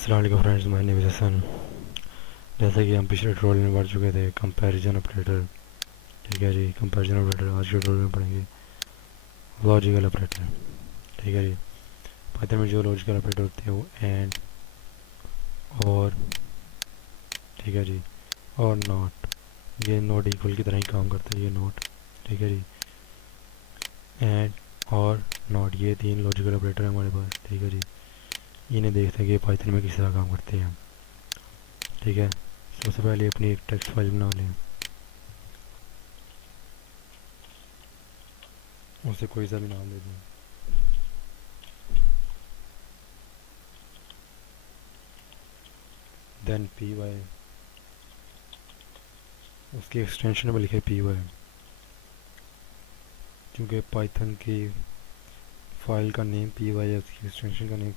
अस्सलाम वालेकुम friends, my name is Hasan. जैसा कि हम पिछले ट्यूटोरियल में पढ़ चुके थे कंपैरिजन ऑपरेटर। ठीक है जी, कंपैरिजन ऑपरेटर आज के ट्यूटोरियल में पढ़ेंगे लॉजिकल ऑपरेटर। ठीक है जी, पाइथन में जो लॉजिकल ऑपरेटर होते हैं वो एंड, और, ठीक है जी, और नॉट। ये नॉट इक्वल की तरह ही काम करता है, ये नॉट। ठीक है जी, एंड और नॉट, ये तीन लॉजिकल ऑपरेटर है हमारे पास। ठीक है जी, इन्हें देखते हैं कि पाइथन में किस तरह काम करते हैं। ठीक है, सबसे पहले अपनी एक टेक्स्ट फाइल बना लें, उसे कोई सा भी नाम दे दें। देन पी वाई, उसकी एक्सटेंशन में लिखे पी वाई, क्योंकि पाइथन की फाइल का नेम पी वाई है, उसकी एक्सटेंशन का नेम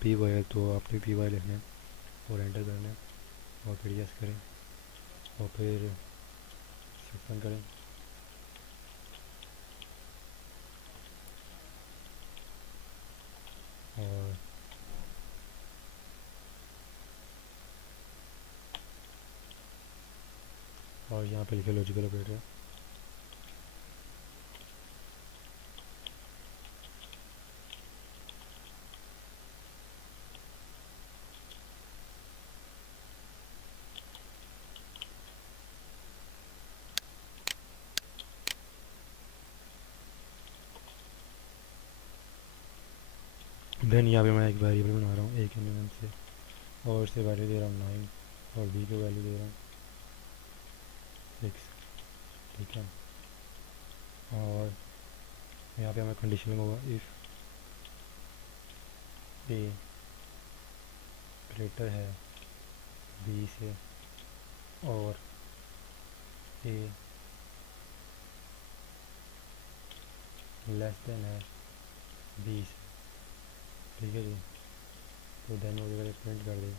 पी वाई है, तो आपने पी वाई लिखना है और एंटर करना है और फिर यस करें और फिर सबमिट करें। और यहाँ पे लिखे लॉजिकल ऑपरेटर। देन यहाँ पे मैं एक वेरिएबल बना रहा हूँ ए के नेम से, और इसे वैल्यू दे रहा हूँ 9 और बी को वैल्यू दे रहा हूँ 6। ठीक है, और यहाँ पे हमें कंडीशन होगा इफ़ ए ग्रेटर है बी से और ए लेस देन है बी से। ठीक है जी, तो देन वगैरह प्रिंट कर दे।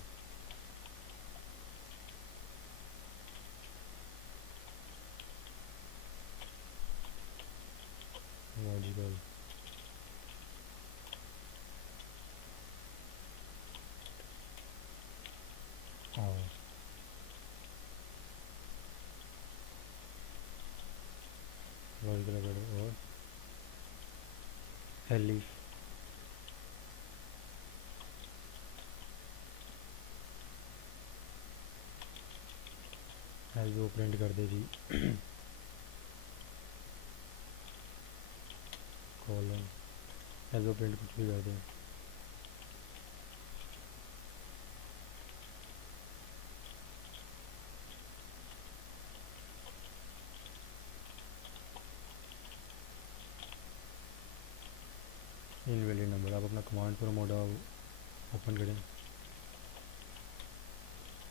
लॉजिकल और लॉजिकल ऑपरेटर और एलिफ एल वो प्रिंट कर दे जी। कॉलम एल वो प्रिंट कुछ भी कर दे। इनवैलिड नंबर, आप अपना कमांड पर मोड ओपन करें,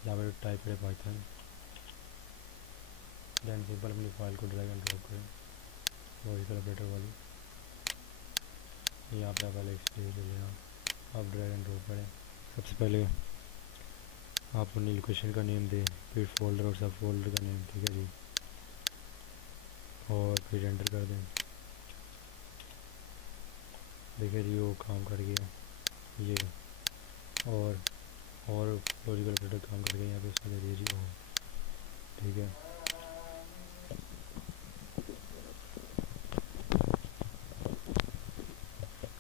यहाँ पर टाइप करें पाइथन, देन सिंपल अपनी फाइल को ड्रैग एंड ड्रॉप करें लॉजिकल ऑपरेटर वाली। यहाँ पे पहले एक स्पेस ले लेना, आप ड्रैग एंड ड्रॉप करें। सबसे पहले आप अपनी लोकेशन का नेम दें, फिर फोल्डर और सब फोल्डर का नेम। ठीक है जी, और फिर एंटर कर दें। देखिए जी, वो काम कर गया ये, और लॉजिकल ऑपरेटर काम कर गया। यहाँ पे उसमें दे दिए जी ओ। ठीक है,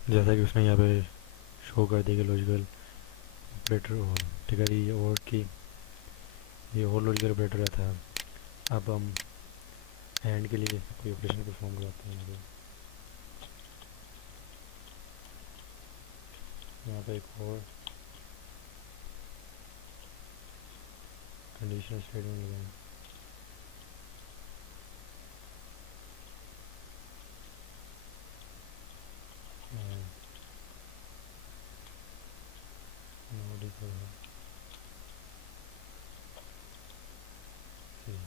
जैसा कि उसने यहाँ पे शो कर दिया लॉजिकल ऑपरेटर और। ठीक है जी, ये और की ये और लॉजिकल ऑपरेटर रहता है। अब हम एंड के लिए कोई ऑपरेशन परफॉर्म करते हैं। यहाँ पे एक और कंडीशनल स्टेटमेंट लगाएं। नोट इक्वल है सी।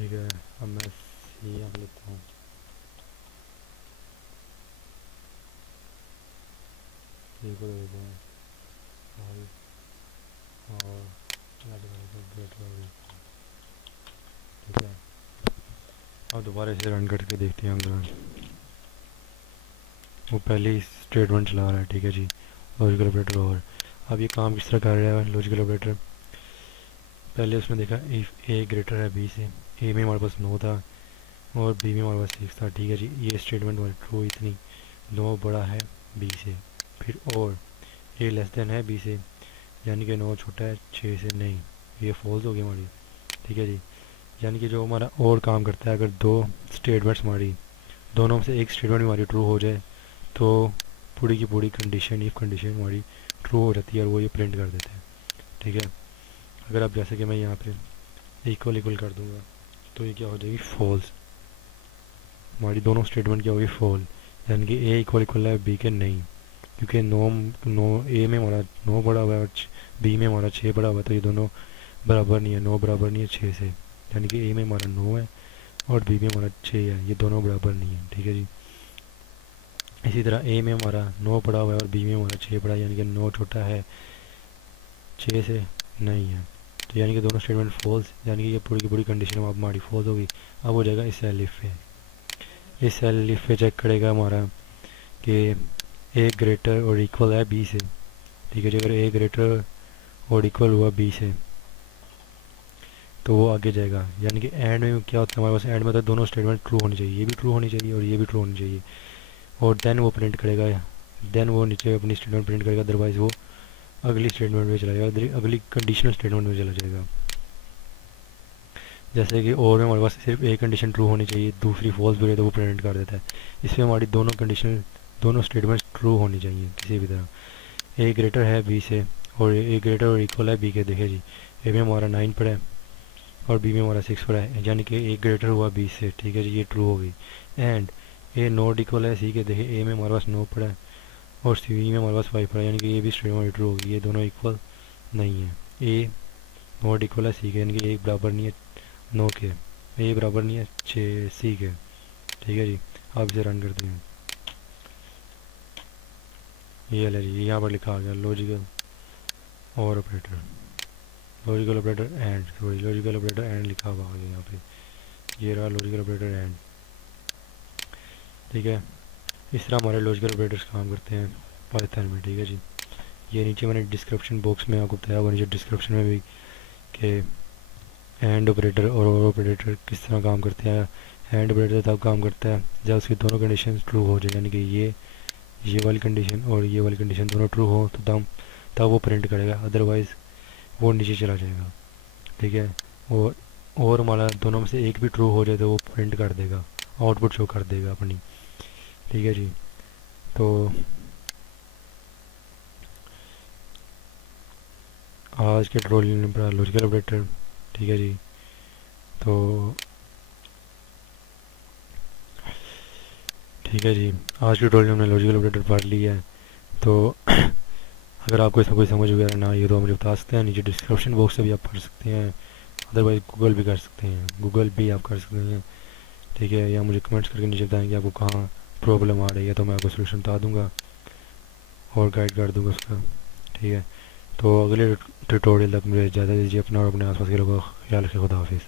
ठीक है, अब मैं सी यहाँ पे लिखता हूँ, सी को देते हैं फाइव और ग्रेटर और, ठीक है। अब दोबारा इसे रन करके देखते हैं हम। वो पहले ही स्टेटमेंट चला रहा है, ठीक है जी, लॉजिकल ऑपरेटर ओवर। अब ये काम किस तरह कर रहा है लॉजिकल ऑपरेटर? पहले उसने देखा इफ़ ए ग्रेटर है बी से, ए में हमारे पास 9 था और बी में हमारे पास 6 था, ठीक है जी। ये स्टेटमेंट हमारी ट्रू इतनी, 9 बड़ा है बी से। फिर और ए लेस देन है बी से, यानी कि 9 छोटा है 6 से, नहीं, ये फॉल्स हो गई हमारी, ठीक है जी। यानी कि जो हमारा और काम करता है, अगर दो स्टेटमेंट्स हमारी, दोनों में से एक स्टेटमेंट हमारी ट्रू हो जाए तो पूरी की पूरी कंडीशन, इफ कंडीशन हमारी ट्रू हो जाती है और वो ये प्रिंट कर देते हैं, ठीक है। अगर आप जैसे कि मैं यहाँ पे इक्वल इक्वल कर दूंगा तो ये क्या हो जाएगी, फॉल्स। हमारी दोनों स्टेटमेंट क्या होगी, फॉल, यानी कि ए इक्वल इक्वल है बी के, नहीं, क्योंकि नो नो ए में हमारा 9 बड़ा हुआ है और बी में हमारा 6 बड़ा हुआ है, तो ये दोनों बराबर नहीं है, 9 बराबर नहीं है 6 से, यानी कि ए में हमारा 9 है और बी में हमारा 6 है, ये दोनों बराबर नहीं है, ठीक है जी। इसी तरह ए में हमारा 9 बड़ा हुआ है और बी में हमारा 6 बड़ा है, यानी कि 9 छोटा है 6 से, नहीं है, तो यानी कि दोनों स्टेटमेंट फॉल्स, यानी कि ये पूरी की पूरी कंडीशन अब हमारी फॉल्स होगी। अब हो जाएगा इस एलिफ पे, इस एलिफ पे चेक करेगा हमारा कि ए ग्रेटर और इक्वल है बी से, ठीक है जी। अगर ए ग्रेटर और इक्वल हुआ बी से तो वो आगे जाएगा, यानी कि एंड में क्या होता है हमारे पास, एंड में होता है दोनों स्टेटमेंट ट्रू होनी चाहिए, ये भी ट्रू होनी चाहिए और ये भी ट्रू होनी चाहिए, और देन वो प्रिंट करेगा, देन वो नीचे अपनी स्टेटमेंट प्रिंट करेगा, अदरवाइज वो अगली स्टेटमेंट में चला जाएगा, अगली कंडीशनल स्टेटमेंट में चला जाएगा। जैसे कि और में हमारे पास सिर्फ एक कंडीशन ट्रू होनी चाहिए, दूसरी फॉल्स भी रहे तो वो प्रिंट कर देता है। इसमें हमारी दोनों कंडीशन, दोनों स्टेटमेंट्स ट्रू होनी चाहिए किसी भी तरह। ए ग्रेटर है बी से और ए ग्रेटर और इक्वल है बी के, देखिए जी, ए में हमारा 9 पड़ा है और बी में हमारा 6 पड़ा है, यानी कि ए ग्रेटर हुआ बी से, ठीक है जी, ये ट्रू हो गई। एंड ए नॉट इक्वल है सी के, देखिए ए में हमारे पास 9 पड़ा है और सी में हमारे पास 5 पड़ा है, यानी कि ये भी स्टेटमेंट ट्रू होगी, ये दोनों इक्वल नहीं है। ए नॉट इक्वल है सी के, यानी कि एक बराबर नहीं है 9 के, ए बराबर नहीं है 6 सी के, ठीक है जी। आप इसे रन करते हैं, ये है जी, यहाँ पर लिखा आ गया लॉजिकल और operator, logical operator and, sorry logical operator and लिखा हुआ आ गया यहाँ पे, ये रहा लॉजिकल ऑपरेटर एंड, ठीक है। इस तरह हमारे लॉजिकल ऑपरेटर्स काम करते हैं पाइथन में, ठीक है जी। ये नीचे मैंने डिस्क्रिप्शन बॉक्स में आपको बताया हुआ, नीचे डिस्क्रिप्शन में भी, कि एंड ऑपरेटर और ऑपरेटर किस तरह काम करते हैं। एंड ऑपरेटर तब काम करता है जब उसकी दोनों कंडीशन ट्रू हो जाए, यानी कि ये वाली कंडीशन और ये वाली कंडीशन दोनों ट्रू हो तो तब वो प्रिंट करेगा, अदरवाइज़ वो नीचे चला जाएगा, ठीक है। और हमारा दोनों में से एक भी ट्रू हो जाए तो वो प्रिंट कर देगा, आउटपुट शो कर देगा अपनी, ठीक है जी। तो आज के ट्यूटोरियल में पढ़ा लॉजिकल ऑपरेटर, ठीक है जी। तो ठीक है जी, आज के ट्यूटोरियल में हमने लॉजिकल ऑपरेटर पढ़ लिया है। तो अगर आपको इसमें कोई समझ वगैरह ना आई तो आप मुझे बता सकते हैं, नीचे डिस्क्रिप्शन बॉक्स से भी आप पढ़ सकते हैं, अदरवाइज गूगल भी कर सकते हैं, गूगल भी आप कर सकते हैं, ठीक है। या मुझे कमेंट्स करके नीचे बताएंगे आपको कहाँ प्रॉब्लम आ रही है, तो मैं आपको सोल्यूशन बता दूंगा और गाइड कर दूंगा उसका, ठीक है। तो अगले ट्यूटोरियल तक मुझे इजाज़त दीजिए, अपना और अपने आसपास के लोगों का ख्याल रखिए, खुदा हाफिज़।